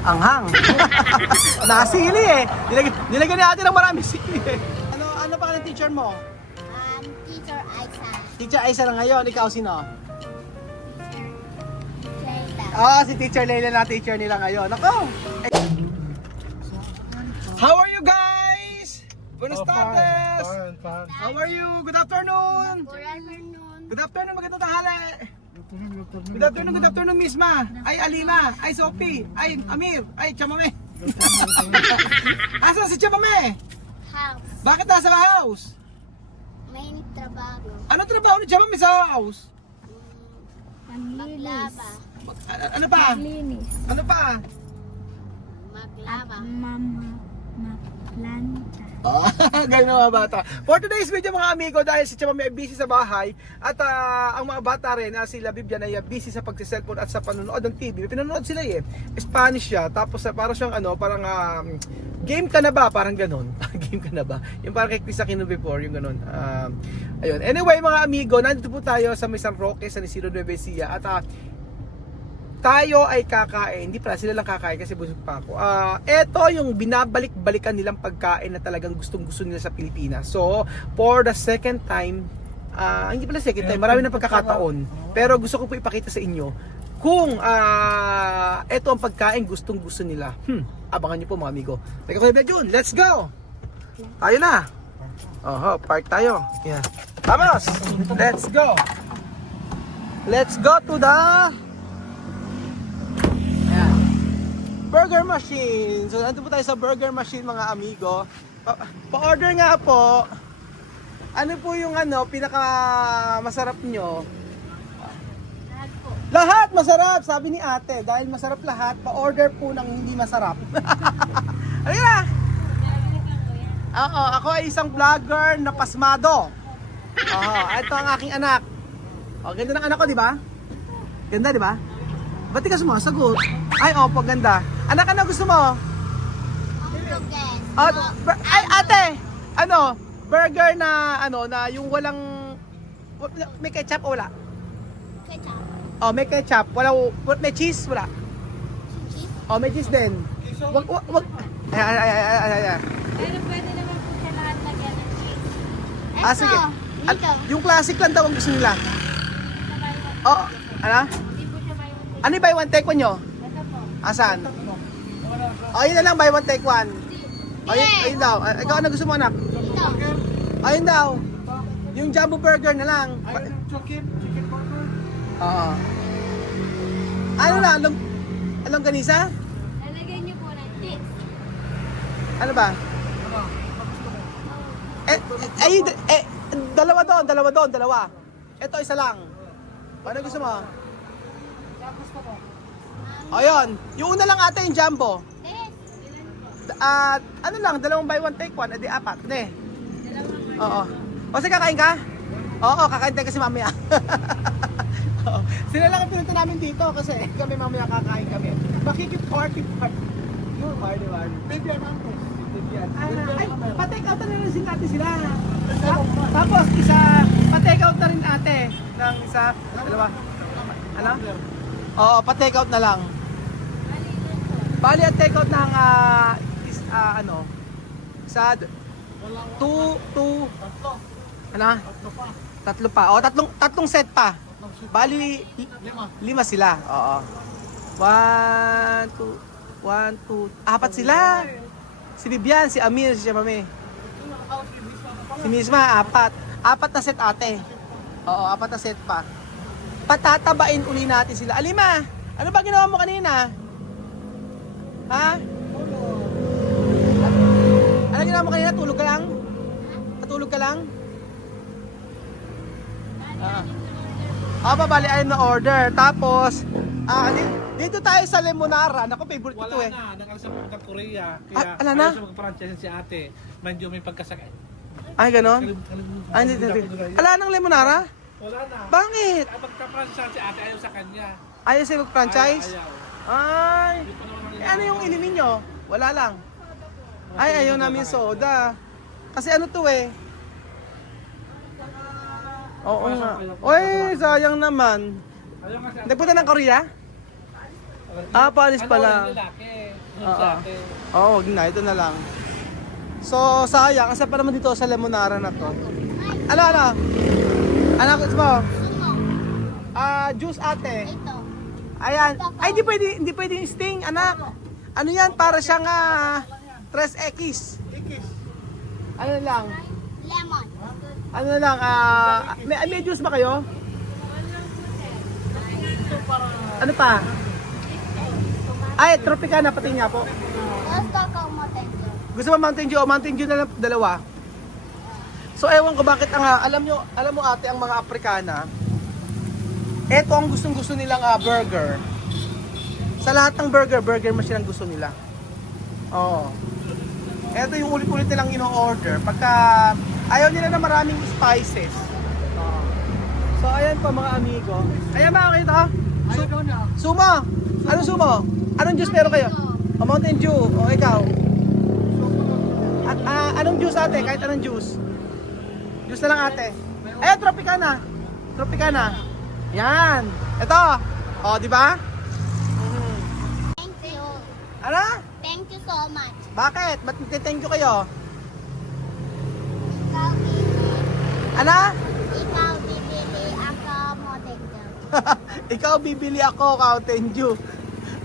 Anghang. Nasili eh. Nilagyan natin ng marami sili eh. Ano pa ng teacher mo? Teacher Aiza. Teacher Aiza na ngayon. Ikaw sino? Layla. Si Teacher Layla na teacher nila ngayon. Ako! How are you guys? Buenas tardes! Fine. How are you? Good afternoon! Good afternoon. Good afternoon, magandang tanghali! Good afternoon, Misma! Ay, Alina! Ay, Sophie! Ay, Amir! Ay, Chamame! Asan si Chamame? House. Bakit nasa house? May trabaho. Ano trabaho ni Chamame sa house? Maglaba. Ano pa? Linis. Ano pa? Maglaba. Planta. Ganyan mga bata. For today's video mga amigo, dahil si Chamame ay busy sa bahay at ang mga bata rin, sila Bibian ay busy sa pagsiselfone at sa panonood ng TV. Pinanonood sila eh. Spanish siya. Tapos parang siyang parang game ka na ba? Parang ganon. Game ka na ba? Yung parang kay Chris Aquino before, yung ganon. Ayun. Anyway mga amigo, nandito po tayo sa May San Roque, San Isidro Nueva Ecija at tayo ay kakain. Hindi pala, sila lang kakain kasi busog pa ako. Ito yung binabalik-balikan nilang pagkain na talagang gustong-gusto nila sa Pilipinas. So, for the second time, hindi pala second time, marami na pagkakataon. Pero gusto ko po ipakita sa inyo kung ito ang pagkain gustong-gusto nila. Abangan nyo po mga amigo. Teka ko yun, let's go! Tayo na! Park tayo. Yeah. Vamos! Let's go! Let's go to the burger machine. So, nandito po tayo sa burger machine mga amigo. Pa-order nga po. Ano po yung pinaka masarap nyo? Lahat po. Lahat masarap, sabi ni ate. Dahil masarap lahat, pa-order po ng hindi masarap. Ano na? Oo, ako ay isang vlogger na pasmado. Ito ang aking anak. Ganda ng anak ko, di ba? Ganda, di ba? Ba't di ka sumasagot? Ay, opo, ganda. Anak, ano gusto mo? Ay, ate! Burger na, na yung walang... May ketchup o wala? Ketchup. May ketchup. May cheese? Wala? Cheese. May cheese din. Wag. Ay. Pero pwede naman po siya lahat lagyan ng cheese. Sige. Dito. Yung classic lang daw ang gusto nila. Ano? Hindi po siya may unti. Ano yung buy one take one nyo? Ito po. Asan? Yun na lang, buy one take one. Ayun daw. Ikaw ano gusto mo, anak? Dito. Ayun daw. Yung jumbo burger na lang. Chicken burger. Oo. Ano na? Along ganisa? Lalagyan niyo po ng cheese. Ano ba? Dalawa doon. Ito isa lang. Ano gusto mo? Ayun. Yung una lang ate yung jumbo. Ano lang, dalawang buy one take one, edi apat. Oo. O sige, kakain ka? Oo, kakain tayo kasi mamaya. Sila lang ang pinunta namin dito kasi kami mamaya kakain kami. Makikip-party. Yung party. Baby, ay, pa-take out na rin natin sila. Tapos pa-take out na rin ate ng isa, dalawa. Ano? Oo, pa-take out na lang. Bali ang take out ng sa 2 tatlo pa. Tatlong set pa. Bali 5 sila. Oo. 1 2 apat sila. Si Bibian, si Amir, si Chamame. Si Misma, apat na set ate. Oo, 4 na set pa. Patatabain uli natin sila. Alima, ano ba ginawa mo kanina? Ha? Ano ginawa mo kanina? Tulog ka lang? Natulog ka lang? Babali ay na order. Tapos, dito tayo sa Lemonara. Naku, favorite ko to eh. Wala na, nakalis ako ng Korea. Kaya ala na? ayaw siya mag-franchise si ate. Medyo may pagkasakit. Ay, ganon? Hindi. Ala nang Lemonara? Wala na. Bakit? Magka-franchise si ate, ayaw sa kanya. Ayaw sa'yo mag-franchise? Ayaw. Ay, Hindi pa naman ano yung inumin nyo? Wala lang. Ay, ayaw namin soda. Kasi ano to eh. Oo nga. Uy, sayang naman. Ayaw kasi ate. Nagpunta ng Korea? Palis pala. Lalaki. Yung sa ate. Oo, wag na. Ito na lang. So, sayang. Asa pa naman dito sa Lemonara na to? Ano? Ano gusto mo? Juice ate. Ito. Ayan. Ay, hindi pwede yung sting, anak. Ano yan? Para siyang 3X. Ano lang? Lemon. Ano lang? May juice ba kayo? Ano pa? Ay, Tropicana pati nga po. Gusto ko Mountain Dew. Gusto mo Mountain Dew? O Mountain Dew na lang dalawa. So ewan ko bakit alam mo ate, ang mga Aprikana, eto ang gustong-gusto nilang burger. Sa lahat ng burger machine ang gusto nila. Oo. Eto yung ulit-ulit nilang ino-order pagka ayaw nila na maraming spices. Oo. So ayan po mga amigo. Ayan ba kayo ito? Sumo. Anong sumo? Anong juice meron kayo? O Mountain Dew. O ikaw? At anong juice ate? Kahit anong juice. Juice na lang ate. Ayan, Tropicana. Tropicana. Yan. Ito. O, di ba? Thank you. Ano? Thank you so much. Bakit? Ba't thank you kayo? Ikaw bibili. Ano? Ikaw bibili ako Mountain Dew. Ikaw bibili ako, Mountain Dew.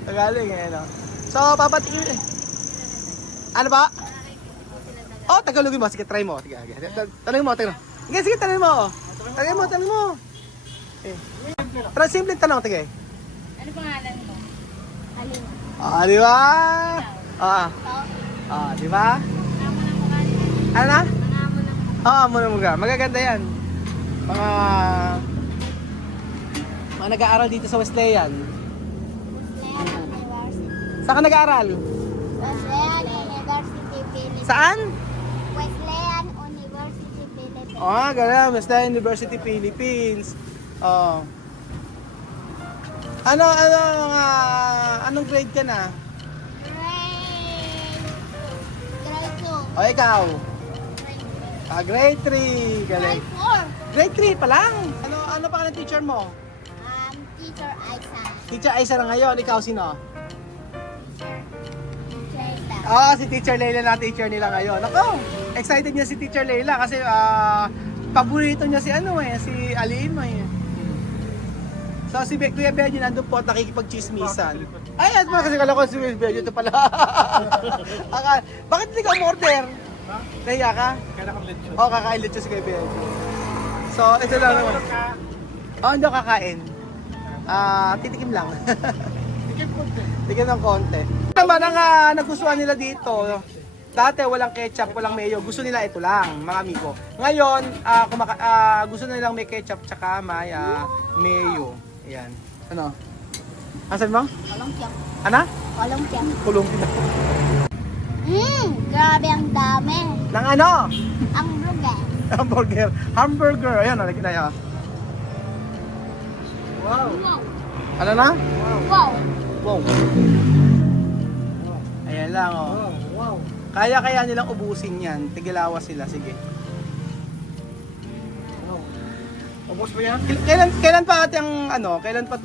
Tagaling eh, no? So, papatingin. Ano ba? Oh, Tagalogin mo. Sige, try mo. Sige, tanongin mo. Sige, tanongin mo. Tanongin mo. Pero simple tanong, tige. Ano pangalan mo? Alin? Di ba? So, Di ba? Manamo ng mukha niya. Ano na? Manamo ng mukha. Muna mga. Magaganda yan. Mga nag-aaral dito sa Wesleyan. Wesleyan University. Saan ka nag-aaral? Wesleyan University Philippines. Saan? Wesleyan University Philippines. Ganun. Wesleyan University Philippines. Anong grade ka na? Grade 2. O, ikaw? Grade 3. Grade 3. Galing. Grade 4. Grade 3 pa lang. Ano pa ka ng teacher mo? Teacher Aiza. Teacher Aisa na ngayon. Ikaw sino? Teacher Si Teacher Leila na teacher nila ngayon. Ako, excited niya si Teacher Leila kasi paborito niya si si Alin mo eh. So si Kuya Benji nandun po at nakikipag-chismisan. Ay, at ba kasi kala ko si Kuya Benji ito pala. Bakit hindi ka umorder? Nahiya ka? Kaya nakapalitsyo. Kakain siya si Kuya Benji. So, ito lang naman. Hindi ako kakain. Titikim lang. Tikim ng konti. Naman ang nagustuhan nila dito. Dati walang ketchup, walang mayo. Gusto nila ito lang, mga amigo. Ngayon, gusto nilang may ketchup tsaka may mayo. Ayan. Ano? Ano sabi mo? Walang Ano? Walang Kulong kita. Grabe ang dami. Nang ano? Ang burger. Hamburger. Ayan, nalagyan na yan. Wow. Wow. Ano na? Wow. Wow. Ayan lang, oh. Wow. Kaya nilang ubusin yan. Tigilawa sila, sige. Ubos mo yan? Kailan pa ate ang kailan pa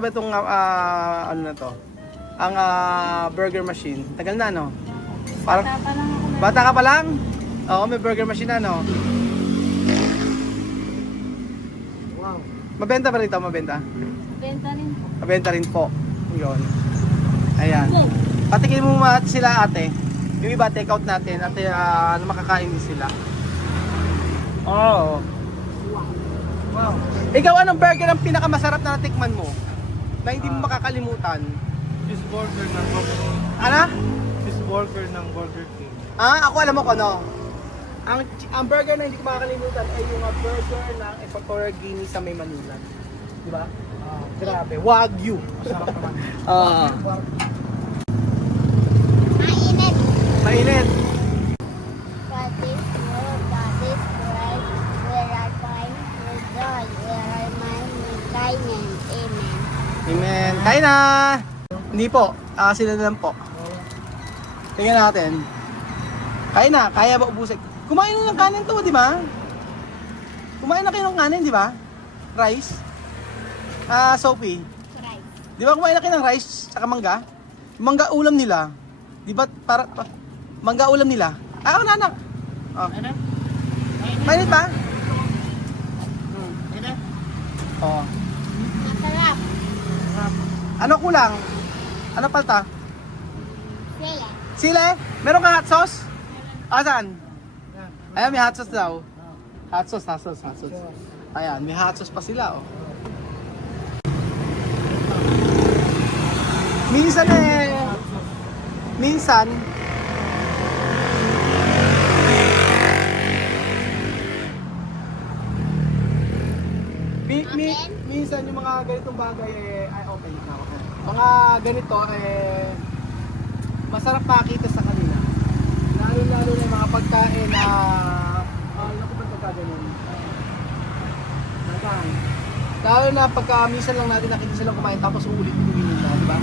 ba itong ano na to? Ang burger machine. Tagal na no? Parang Tapa lang ako. bata ka pa lang? Oo, may burger machine na no. Wow. Mabenta ba rito? Mabenta? Benta rin po. Mabenta rin po. 'Yon. Ayan. Wow. Patikin mo muna sila ate. Yung iba take out natin at makakain din sila. Oh. Wow. Ikaw anong burger ang pinakamasarap na natikman mo? Na hindi mo makakalimutan? Cheeseburger ng Burger King. Ano? Cheeseburger ng Burger King. Ako alam mo ko no. Ang burger na hindi ko makakalimutan ay yung burger ng Equatorial Guinea sa May Manila. Di ba? Grabe, Wagyu. Masarap naman. Mainit. Mainit. God is good. God is great. Where are fine. Where joy. Where are mine. Kindness. Amen. Amen. Kain na! Hindi po. Sila na lang po. Tingnan natin. Kain na. Kaya ba ubusin? Kumain na ng kanin to, di ba? Kumain na kayo ng kanin, di ba? Rice. Sophie. Right. Di ba kumain na kayo ng rice sa mangga? Mangga ulam nila. Di ba mangga ulam nila? Ah, una anak. Oh. Mainit ba? Oh. Masarap. Ano kulang? Ano palta? Sila. Sile? Meron ka hot sauce? Asan? Ayan, may hot sauce daw. Hot sauce. Ayan, may hot sauce pa sila, oh. Minsan, minsan yung mga ganitong bagay ay okay na ako. Mga ganito masarap makita sa kanila. Lalo na yung mga pagkain na ano ko ba pagkaganon? Lalo na pagka minsan lang natin nakita silang kumain tapos uulit-ulit na, di ba?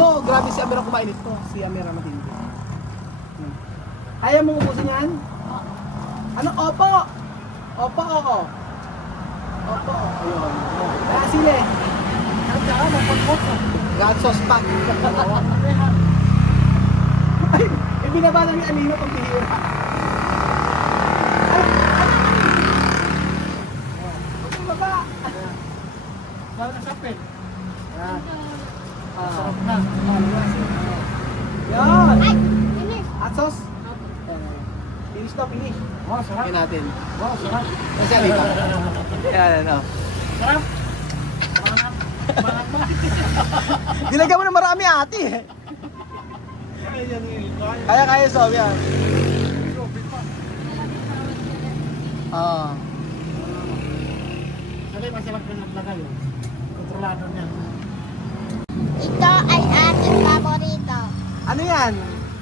Grabe si Amira kumain ito. Si Amira matindi. Kaya mo ubusin yan? Ano? Opo! Opo, oo. Opo, ayun. Kaya sile. God sauce pa. Ay, ibinaba lang yung anino pag tihira. Ay, ano baba? Mahal na sapin. Ah. Na. Yan. Ay, finish. Hot sauce? Finish to, finish. Wow, sarap. Tingnan natin. Wow, sarap. Kasi dito. Yan, ano. Sarap. Manap ba? Dilagyan mo na marami ate. Ayan eh. Kaya so, yan. Ah. Sabi, masarap na naglagay. Kontrolado niya. Ito ay aking paborito. Ano yan?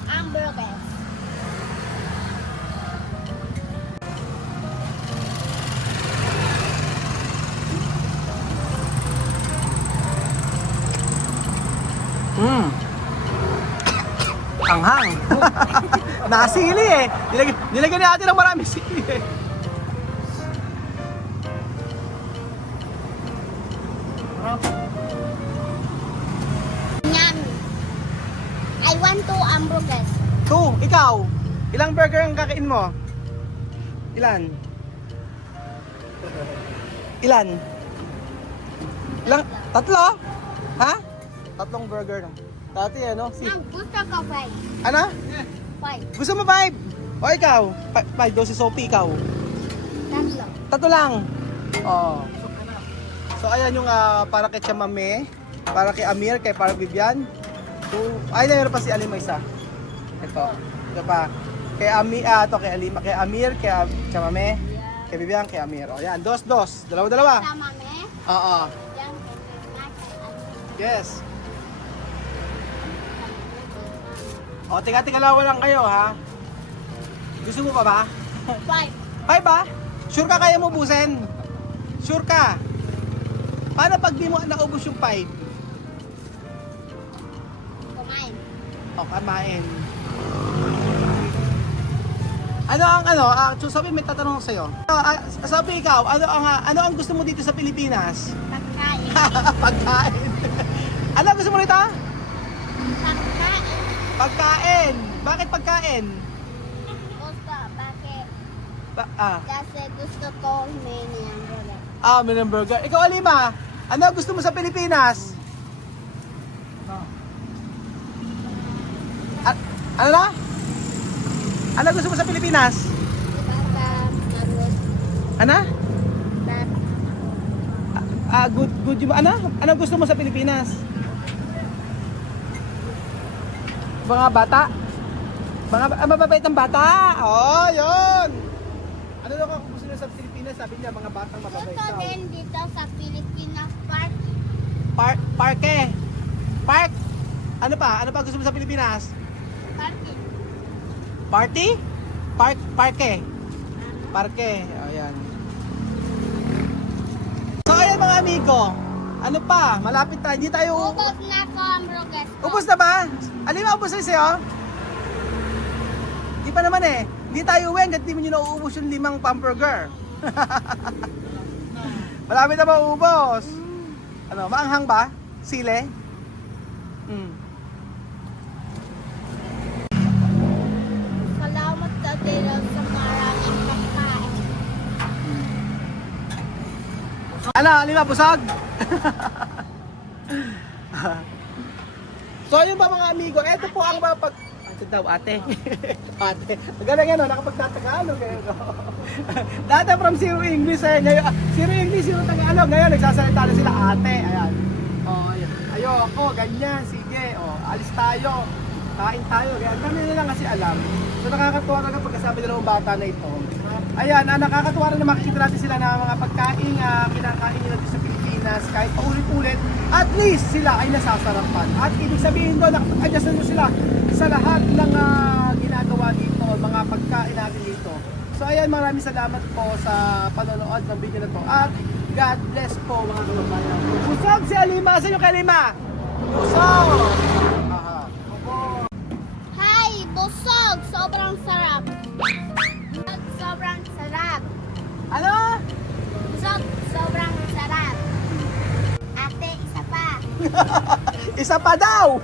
Hamburger. Anghang. Nasili eh. Nilagyan ni ate ng marami sili eh. Sarap. Yummy. I want two hamburgers. 2, ikaw. Ilang burger ang kakain mo? Ilan? Ilan? Ilang? Tatlo? Ha? Tatlong burger lang. Dati ano? Ang gusto ko five. Ano? Five. Gusto mo 5? O ikaw? 5 dosis Sophie, ikaw? Tatlo. Tatlo lang. Oh. So ayan yung para kay Chamame, para kay Amir, kay para Vivian. Ay, meron pa si Alima isa. Ito. Ito pa. Kay kay Amir, kay Chamame, kay Vivian, kay Amir. O yan, dos. Dalawa. Sama me. Oo. Yan, kay Yes. O, tika lang kayo ha. Gusto mo pa ba? Five. 5 ba? Sure ka kaya mo ubusin? Sure ka? Paano pag di mo naubos yung 5? Kumain. O, kamain. Sabi may tatanong ko sa'yo. Sabi ikaw, ano ang gusto mo dito sa Pilipinas? Pagkain. Pagkain. Ano ang gusto mo rito? Pagkain. Pagkain. Bakit pagkain? Gusto. Bakit? Kasi gusto ko mini hamburger. Mini burger. Ikaw, Alima, ano ang gusto mo sa Pilipinas? Ano na? Ano gusto mo sa Pilipinas? Baka nagod. Ano? That Good yung ano gusto mo sa Pilipinas? Mga bata? Mababait ang bata? Oh, yun! Ano daw kung gusto nyo sa Pilipinas? Sabi niya, mga batang mababait gusto daw. din dito sa Pilipinas Park. Park? Ano pa gusto mo sa Pilipinas? Parking. Party? Parke. Ayan. So ayan mga amigo. Ano pa? Malapit tayo. Hindi tayo... Ubos na ko hamburger ko. Ubus na ba? Alima, ubus na sa'yo? Di pa naman eh. Hindi tayo uwi hanggat di mo nyo nauubos yung 5 hamburger. Malapit na maubos. Ano, maanghang ba? Sile? Mm. Salamat sa tira sa maraming pagkain. Ano, lima, busog? So yun ba mga amigo, eto po ang mapag... Ate daw, ate. Ate. Magaling yan, nakapagtatagalog ngayon. Dati from zero English eh. Ngayon, zero English, zero Tagalog. Ngayon, nagsasalita na sila ate. Ayan. Oh, ayan. Ayoko, ganyan, sige. Oh, alis tayo. Kain tayo. Ganyan. Kami nila kasi alam. So nakakatuwa na kapag kasama nila ng bata na ito. Ayan, nakakatuwa rin na makikita natin sila na mga pagkain kinakain nila dito sa Pilipinas kahit paulit-ulit. At least sila ay nasasarapan. At ibig sabihin doon, nakapag-adjust na sila sa lahat ng ginagawa dito, mga pagkain natin dito. So ayan, maraming salamat po sa panonood ng video na to. At God bless po mga kababayan. Busog si Alima. Saan yung kay Alima? Busog! Aha. Hi, busog! Sobrang sarap. Sobrang sarap. Ano? Busog, sobrang sarap. Ate, isa pa. Isa pa daw!